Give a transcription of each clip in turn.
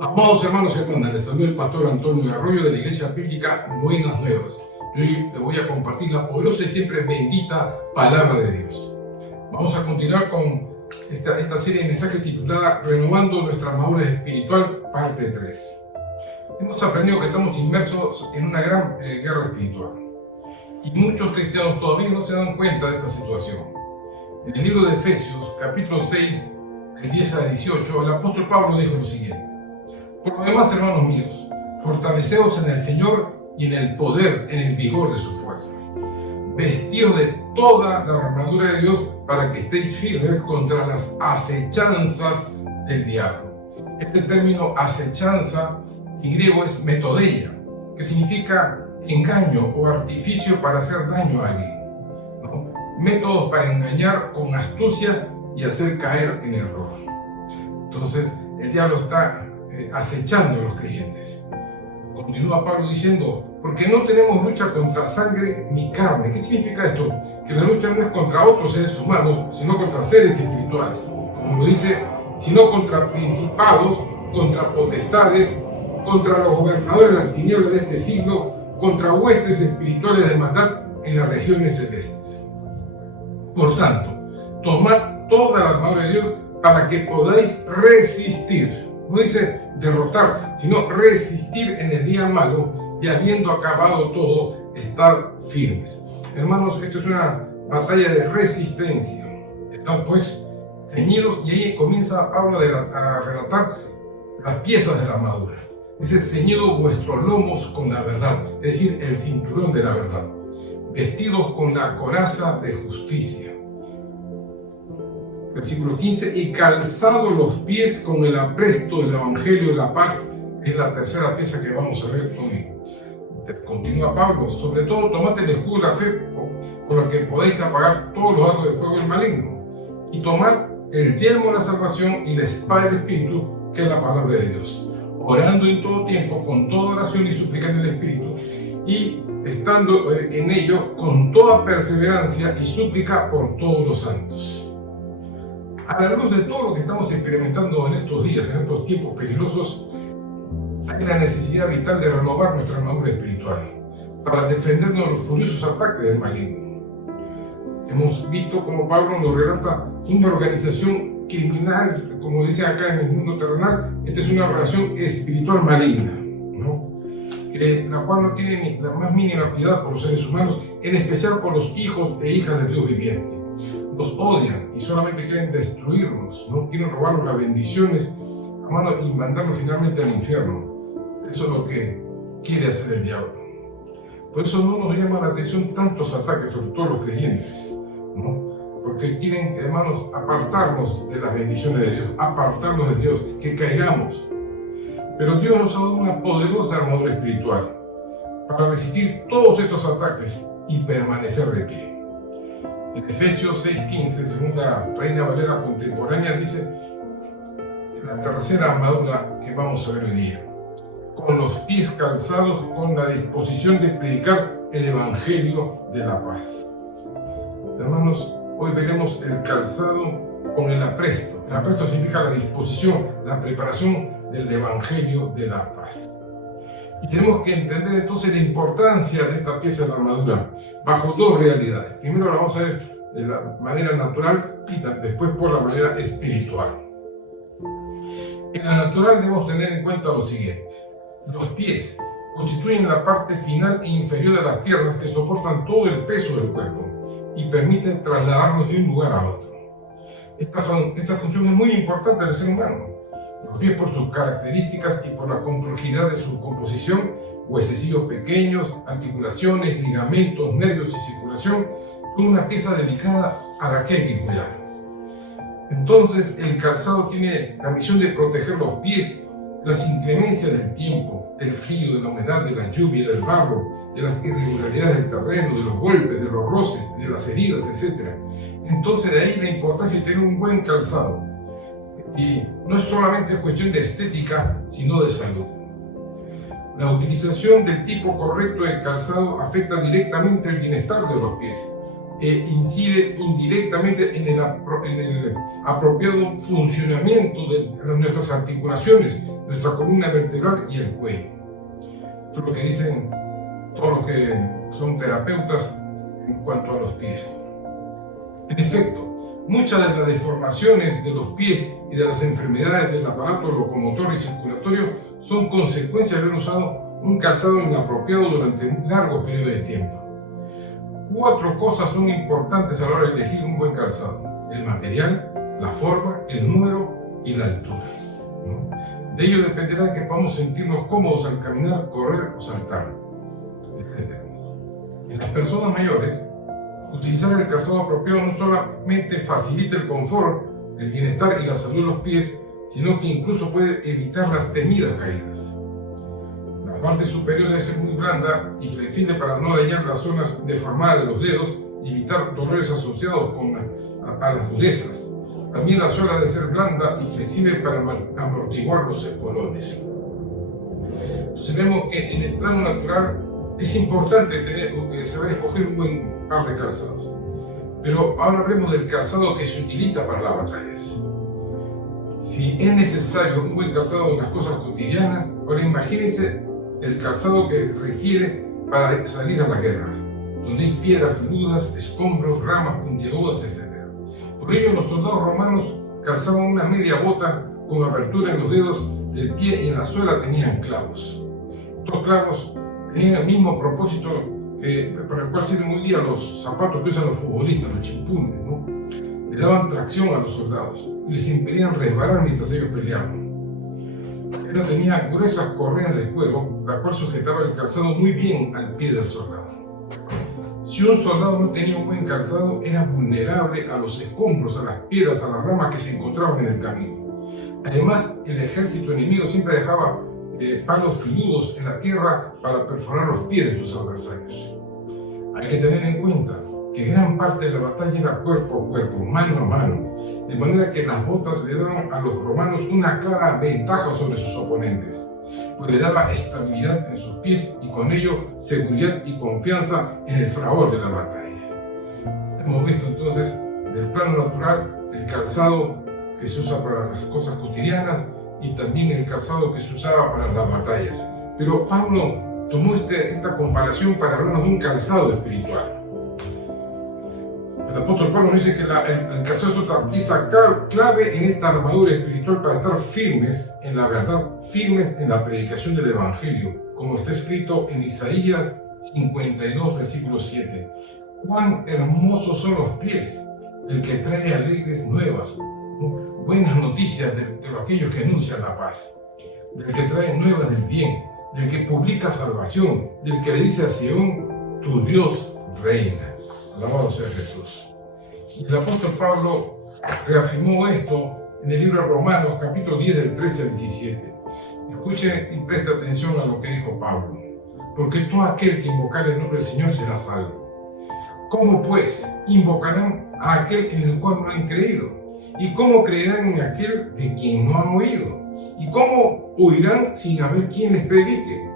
Amados hermanos y hermanas, les saluda el pastor Antonio Arroyo de la Iglesia Bíblica Buenas Nuevas. Yo hoy les voy a compartir la poderosa y siempre bendita palabra de Dios. Vamos a continuar con esta serie de mensajes titulada Renovando nuestra madurez espiritual, parte 3. Hemos aprendido que estamos inmersos en una gran guerra espiritual. Y muchos cristianos todavía no se dan cuenta de esta situación. En el libro de Efesios, capítulo 6, del 10 al 18, el apóstol Pablo dijo lo siguiente: Por lo demás, hermanos míos, fortaleceos en el Señor y en el poder, en el vigor de su fuerza. Vestidos de toda la armadura de Dios para que estéis firmes contra las acechanzas del diablo. Este término acechanza en griego es metodeia, que significa engaño o artificio para hacer daño a alguien, ¿no? Métodos para engañar con astucia y hacer caer en error. Entonces, el diablo está acechando a los creyentes. Continúa Pablo diciendo: porque no tenemos lucha contra sangre ni carne. ¿Qué significa esto? Que la lucha no es contra otros seres humanos, sino contra seres espirituales. Como lo dice, sino contra principados, contra potestades, contra los gobernadores de las tinieblas de este siglo, contra huestes espirituales de maldad en las regiones celestes. Por tanto, tomad toda la armadura de Dios para que podáis resistir. No dice derrotar, sino resistir en el día malo, y habiendo acabado todo, estar firmes. Hermanos, esto es una batalla de resistencia. Están pues ceñidos, y ahí comienza Pablo a relatar las piezas de la armadura. Dice: ceñidos vuestros lomos con la verdad, es decir, el cinturón de la verdad. Vestidos con la coraza de justicia. Versículo 15: y calzado los pies con el apresto del Evangelio de la paz. Es la tercera pieza que vamos a ver hoy. Continúa Pablo: sobre todo tomad el escudo de la fe, con lo que podéis apagar todos los dardos de fuego del maligno, y tomad el yelmo de la salvación y la espada del Espíritu, que es la palabra de Dios, orando en todo tiempo con toda oración y súplica en el Espíritu, y estando en ello con toda perseverancia y súplica por todos los santos. A la luz de todo lo que estamos experimentando en estos días, en estos tiempos peligrosos, hay la necesidad vital de renovar nuestra armadura espiritual para defendernos de los furiosos ataques del maligno. Hemos visto como Pablo nos relata una organización criminal, como dice acá en el mundo terrenal. Esta es una organización espiritual maligna, ¿no? La cual no tiene ni la más mínima piedad por los seres humanos, en especial por los hijos e hijas del Dios viviente. Nos odian y solamente quieren destruirnos, ¿no? Quieren robarnos las bendiciones, hermano, y mandarnos finalmente al infierno. Eso es lo que quiere hacer el diablo. Por eso no nos llama la atención tantos ataques, sobre todo los creyentes, ¿no? Porque quieren, hermanos, apartarnos de las bendiciones de Dios, apartarnos de Dios, que caigamos. Pero Dios nos ha dado una poderosa armadura espiritual para resistir todos estos ataques y permanecer de pie. En Efesios 6:15, según la Reina Valera contemporánea, dice la tercera armadura que vamos a ver hoy día: con los pies calzados con la disposición de predicar el Evangelio de la paz. Hermanos, hoy veremos el calzado con el apresto. El apresto significa la disposición, la preparación del Evangelio de la paz. Y tenemos que entender entonces la importancia de esta pieza de la armadura bajo dos realidades. Primero la vamos a ver de la manera natural y después por la manera espiritual. En la natural debemos tener en cuenta lo siguiente: los pies constituyen la parte final e inferior de las piernas que soportan todo el peso del cuerpo y permiten trasladarnos de un lugar a otro. Esta función es muy importante en el ser humano. Los pies, por sus características y por la complejidad de su composición, huesecillos pequeños, articulaciones, ligamentos, nervios y circulación, son una pieza delicada a la que hay que cuidar. Entonces, el calzado tiene la misión de proteger los pies de las inclemencias del tiempo, del frío, de la humedad, de la lluvia, del barro, de las irregularidades del terreno, de los golpes, de los roces, de las heridas, etc. Entonces, de ahí la importancia de tener un buen calzado. Y no es solamente cuestión de estética, sino de salud. La utilización del tipo correcto de calzado afecta directamente el bienestar de los pies e incide indirectamente en el apropiado funcionamiento de nuestras articulaciones, nuestra columna vertebral y el cuello. Esto es lo que dicen todos los que son terapeutas en cuanto a los pies. En efecto, muchas de las deformaciones de los pies y de las enfermedades del aparato locomotor y circulatorio son consecuencia de haber usado un calzado inapropiado durante un largo periodo de tiempo. 4 cosas son importantes a la hora de elegir un buen calzado: el material, la forma, el número y la altura. De ello dependerá que podamos sentirnos cómodos al caminar, correr o saltar, etc. En las personas mayores, utilizar el calzado apropiado no solamente facilita el confort, el bienestar y la salud de los pies, sino que incluso puede evitar las temidas caídas. La parte superior debe ser muy blanda y flexible para no dañar las zonas deformadas de los dedos y evitar dolores asociados a las durezas. También la suela debe ser blanda y flexible para amortiguar los espolones. Entonces vemos que en el plano natural es importante saber escoger un buen par de calzados. Pero ahora hablemos del calzado que se utiliza para las batallas. Si es necesario un buen calzado en las cosas cotidianas, ahora imagínense el calzado que requiere para salir a la guerra, donde hay piedras filudas, escombros, ramas puntiagudas, etc. Por ello, los soldados romanos calzaban una media bota con apertura en los dedos del pie y en la suela tenían clavos. Estos clavos tenían el mismo propósito para el cual sirven hoy día los zapatos que usan los futbolistas, los chimpunes, ¿no? Le daban tracción a los soldados y les impedían resbalar mientras ellos peleaban. Esta tenía gruesas correas de cuero, la cual sujetaba el calzado muy bien al pie del soldado. Si un soldado no tenía un buen calzado, era vulnerable a los escombros, a las piedras, a las ramas que se encontraban en el camino. Además, el ejército enemigo siempre dejaba palos filudos en la tierra para perforar los pies de sus adversarios. Hay que tener en cuenta que gran parte de la batalla era cuerpo a cuerpo, mano a mano, de manera que las botas le daban a los romanos una clara ventaja sobre sus oponentes, pues le daba estabilidad en sus pies y con ello seguridad y confianza en el fragor de la batalla. Hemos visto entonces del plano natural el calzado que se usa para las cosas cotidianas y también el calzado que se usaba para las batallas. Pero Pablo tomó esta comparación para hablarnos de un calzado espiritual. El apóstol Pablo dice que el calzado es otra pieza clave en esta armadura espiritual para estar firmes en la verdad, firmes en la predicación del Evangelio, como está escrito en Isaías 52, versículo 7. ¡Cuán hermosos son los pies del que trae alegres nuevas, buenas noticias de aquellos que anuncian la paz, del que trae nuevas del bien, del que publica salvación, del que le dice a Sión, tu Dios reina! Alabado sea Jesús. Y el apóstol Pablo reafirmó esto en el libro de Romanos, capítulo 10, del 13 al 17. Escuche y preste atención a lo que dijo Pablo. Porque todo aquel que invocare el nombre del Señor será salvo. ¿Cómo pues invocarán a aquel en el cual no han creído? ¿Y cómo creerán en aquel de quien no han oído? ¿Y cómo oirán sin haber quien les predique?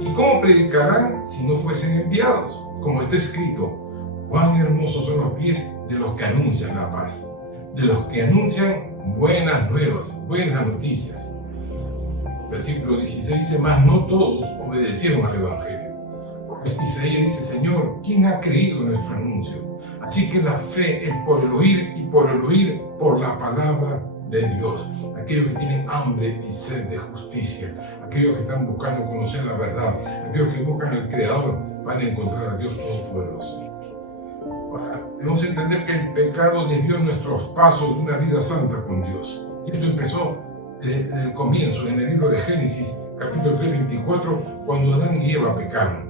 ¿Y cómo predicarán si no fuesen enviados? Como está escrito, cuán hermosos son los pies de los que anuncian la paz, de los que anuncian buenas nuevas, buenas noticias. Versículo 16 dice, mas no todos obedecieron al Evangelio. Porque Isaías dice, Señor, ¿quién ha creído en nuestro anuncio? Así que la fe es por el oír y por el oír por la palabra de Dios. Aquellos que tienen hambre y sed de justicia, aquellos que están buscando conocer la verdad, aquellos que buscan al Creador, van a encontrar a Dios Todopoderoso. Ahora, debemos entender que el pecado desvió nuestros pasos de una vida santa con Dios. Y esto empezó desde el comienzo, en el libro de Génesis, capítulo 3, 24, cuando Adán y Eva pecaron.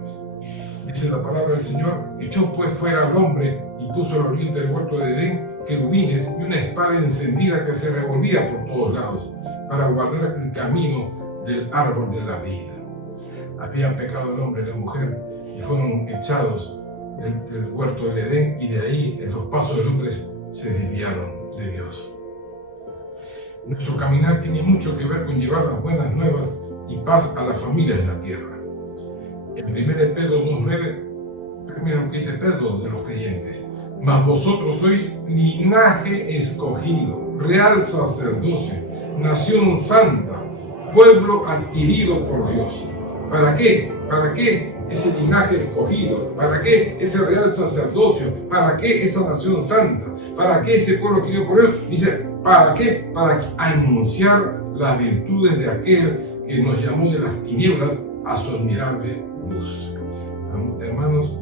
Dice la palabra del Señor, echó pues fuera al hombre y puso al oriente del huerto de Edén querubines y una espada encendida que se revolvía por todos lados para guardar el camino del árbol de la vida. Habían pecado el hombre y la mujer y fueron echados del huerto del Edén, y de ahí en los pasos del hombre se desviaron de Dios. Nuestro caminar tiene mucho que ver con llevar las buenas nuevas y paz a las familias de la tierra. En 1 Pedro 2:9, mira lo que dice Pedro de los creyentes: mas vosotros sois linaje escogido, real sacerdocio, nación santa, pueblo adquirido por Dios. ¿Para qué? ¿Para qué ese linaje escogido? ¿Para qué ese real sacerdocio? ¿Para qué esa nación santa? ¿Para qué ese pueblo adquirido por Dios? Dice, ¿para qué? Para anunciar las virtudes de aquel que nos llamó de las tinieblas a su admirable luz. Hermanos,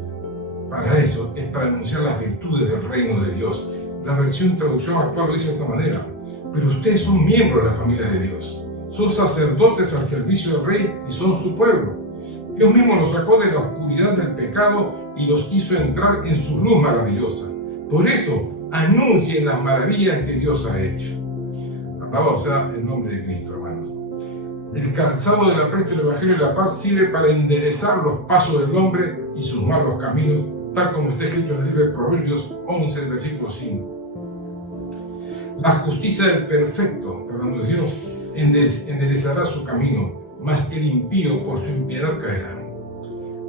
para eso, es para anunciar las virtudes del reino de Dios. La versión traducción actual lo dice de esta manera: pero ustedes son miembros de la familia de Dios, son sacerdotes al servicio del Rey y son su pueblo. Dios mismo los sacó de la oscuridad del pecado y los hizo entrar en su luz maravillosa. Por eso, anuncien las maravillas que Dios ha hecho. Alabado sea el nombre de Cristo, hermanos. El calzado del apresto del Evangelio de la Paz sirve para enderezar los pasos del hombre y sus malos caminos, tal como está escrito en el libro de Proverbios 11, versículo 5. La justicia del perfecto, hablando de Dios, enderezará su camino, mas el impío por su impiedad caerá.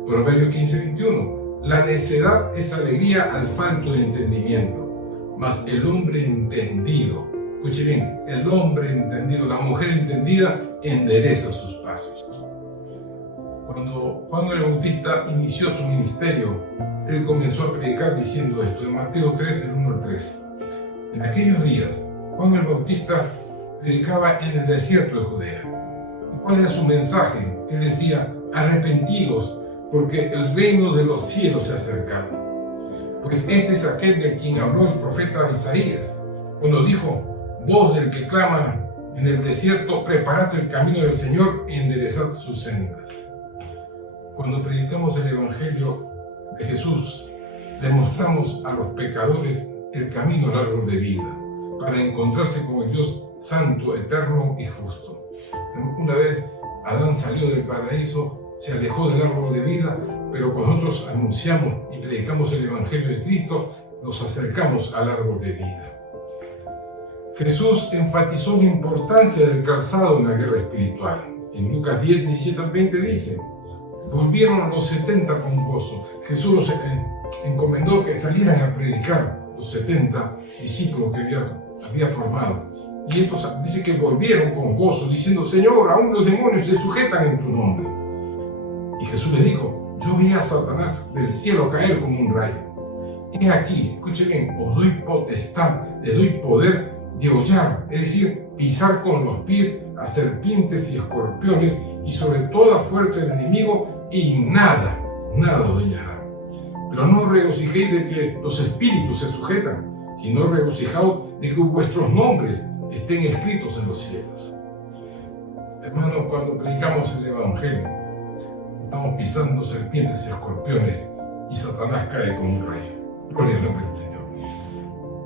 Proverbios 15, 21. La necedad es alegría al falto de entendimiento, mas el hombre entendido, escuche bien, el hombre entendido, la mujer entendida, endereza sus pasos. Cuando Juan el Bautista inició su ministerio, él comenzó a predicar diciendo esto, en Mateo 3, del 1 al 3. En aquellos días, Juan el Bautista predicaba en el desierto de Judea. ¿Y cuál era su mensaje? Él decía, arrepentidos, porque el reino de los cielos se ha acercado. Pues este es aquel de quien habló el profeta Isaías, cuando dijo, voz del que clama en el desierto, preparad el camino del Señor y enderezad sus sendas. Cuando predicamos el Evangelio de Jesús, le mostramos a los pecadores el camino al árbol de vida, para encontrarse con el Dios santo, eterno y justo. Una vez Adán salió del paraíso, se alejó del árbol de vida, pero cuando nosotros anunciamos y predicamos el Evangelio de Cristo, nos acercamos al árbol de vida. Jesús enfatizó la importancia del calzado en la guerra espiritual. En Lucas 10, 17 al 20 dice, volvieron a los 70 con gozo. Jesús los encomendó que salieran a predicar, los 70 discípulos que había formado. Y estos dice que volvieron con gozo, diciendo, Señor, aún los demonios se sujetan en tu nombre. Y Jesús les dijo, yo vi a Satanás del cielo caer como un rayo. He aquí, escuchen bien, os doy potestad, les doy poder de hollar, es decir, pisar con los pies a serpientes y escorpiones y sobre toda fuerza del enemigo, y nada os dañará. Pero no regocijéis de que los espíritus se sujetan, sino regocijaos de que vuestros nombres estén escritos en los cielos. Hermanos, cuando predicamos el Evangelio, estamos pisando serpientes y escorpiones y Satanás cae como un rayo. Gloria al nombre del Señor.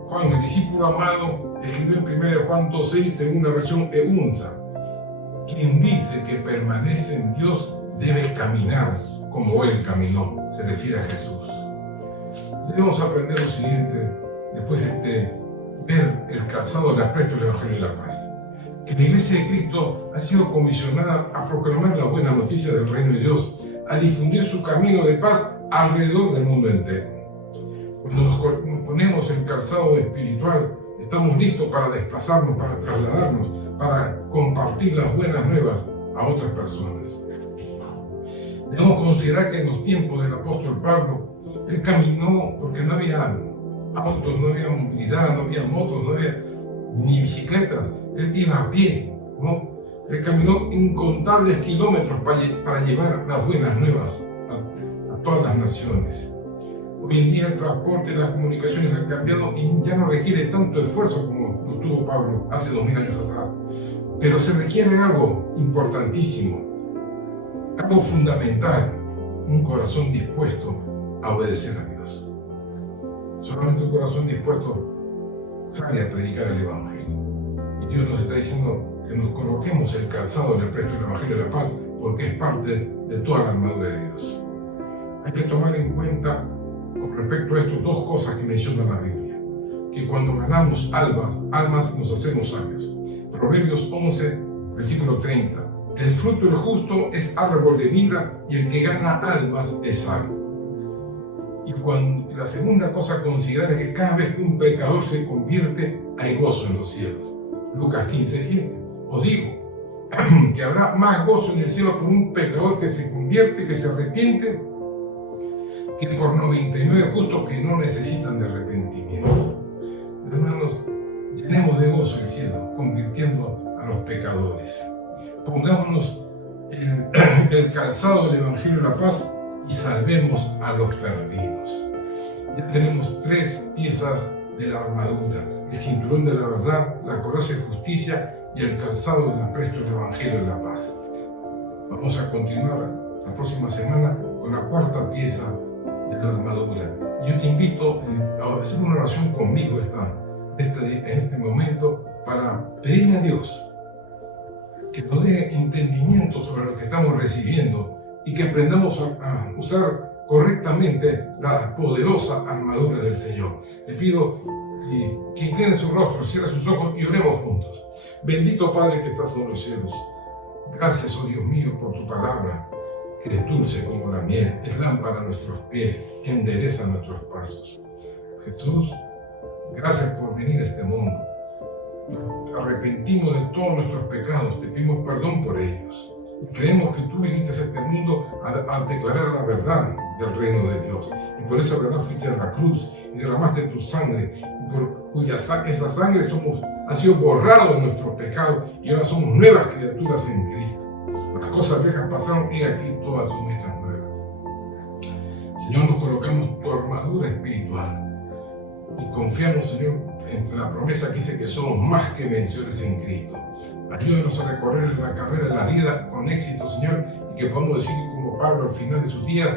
Juan, el discípulo amado, escribió en 1 Juan 2:6 según una versión EUNSA. Quien dice que permanece en Dios debe caminar como Él caminó. Se refiere a Jesús. Debemos aprender lo siguiente, después de ver el calzado del apresto del Evangelio de la Paz. Que la Iglesia de Cristo ha sido comisionada a proclamar la buena noticia del reino de Dios, a difundir su camino de paz alrededor del mundo entero. Cuando nos ponemos el calzado espiritual, estamos listos para desplazarnos, para trasladarnos, para compartir las buenas nuevas a otras personas. Debemos considerar que en los tiempos del apóstol Pablo, él caminó porque no había autos, no había movilidad, no había motos, no había ni bicicletas. Él iba a pie, ¿no? Él caminó incontables kilómetros para llevar las buenas nuevas a todas las naciones. Hoy en día el transporte y las comunicaciones han cambiado y ya no requiere tanto esfuerzo como lo tuvo Pablo hace 2000 años atrás. Pero se requiere algo importantísimo, algo fundamental, un corazón dispuesto a obedecer a Dios. Solamente un corazón dispuesto sale a predicar el Evangelio. Y Dios nos está diciendo que nos coloquemos el calzado del apresto del Evangelio de la Paz, porque es parte de toda la armadura de Dios. Hay que tomar en cuenta con respecto a esto dos cosas que menciona la Biblia. Que cuando ganamos almas nos hacemos sabios. Proverbios 11, versículo 30. El fruto del justo es árbol de vida y el que gana almas es sabio. Y la segunda cosa a considerar es que cada vez que un pecador se convierte, hay gozo en los cielos. Lucas 15:7. Os digo, que habrá más gozo en el cielo por un pecador que se convierte, que se arrepiente, que por 99 justos que no necesitan de arrepentimiento. Hermanos, llenemos de gozo el cielo, convirtiendo a los pecadores. Pongámonos el calzado del Evangelio de la Paz y salvemos a los perdidos. Ya tenemos 3 piezas de la armadura: el cinturón de la verdad, la coraza de justicia y el calzado del apresto del Evangelio de la Paz. Vamos a continuar la próxima semana con la 4ª pieza de la armadura. Yo te invito a hacer una oración conmigo en este momento para pedirle a Dios que nos dé entendimiento sobre lo que estamos recibiendo y que aprendamos a usar correctamente la poderosa armadura del Señor. Le pido que incline su rostro, cierre sus ojos y oremos juntos. Bendito Padre que estás en los cielos, gracias, oh Dios mío, por tu palabra, que es dulce como la miel, es lámpara a nuestros pies, endereza nuestros pasos. Jesús, gracias por venir a este mundo. Nos arrepentimos de todos nuestros pecados, te pedimos perdón por ellos. Y creemos que tú viniste a este mundo a declarar la verdad del reino de Dios. Y por esa verdad fuiste a la cruz y derramaste tu sangre, y por esa sangre ha sido borrado de nuestros pecados y ahora somos nuevas criaturas en Cristo. Las cosas viejas pasaron y aquí todas son hechas nuevas. Señor, nos colocamos tu armadura espiritual y confiamos, Señor, en la promesa que dice que somos más que vencedores en Cristo. Ayúdanos a recorrer la carrera de la vida con éxito, Señor, y que podamos decir como Pablo al final de sus días: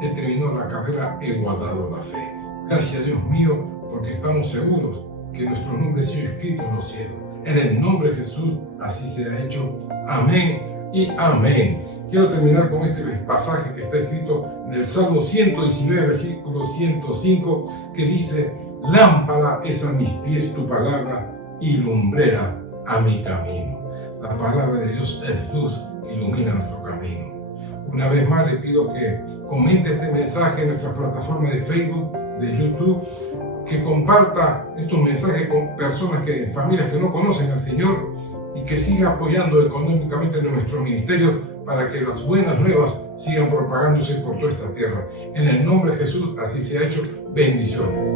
he terminado la carrera, he guardado la fe. Gracias, Dios mío, porque estamos seguros que nuestro nombre ha sido escrito en los cielos. En el nombre de Jesús, así sea hecho. Amén y amén. Quiero terminar con este pasaje que está escrito en el Salmo 119, versículo 105, que dice: lámpara es a mis pies tu palabra y lumbrera a mi camino. La palabra de Dios es luz que ilumina nuestro camino. Una vez más le pido que comente este mensaje en nuestra plataforma de Facebook, de YouTube, que comparta estos mensajes con familias que no conocen al Señor, y que siga apoyando económicamente nuestro ministerio para que las buenas nuevas sigan propagándose por toda esta tierra. En el nombre de Jesús, así se ha hecho. Bendiciones.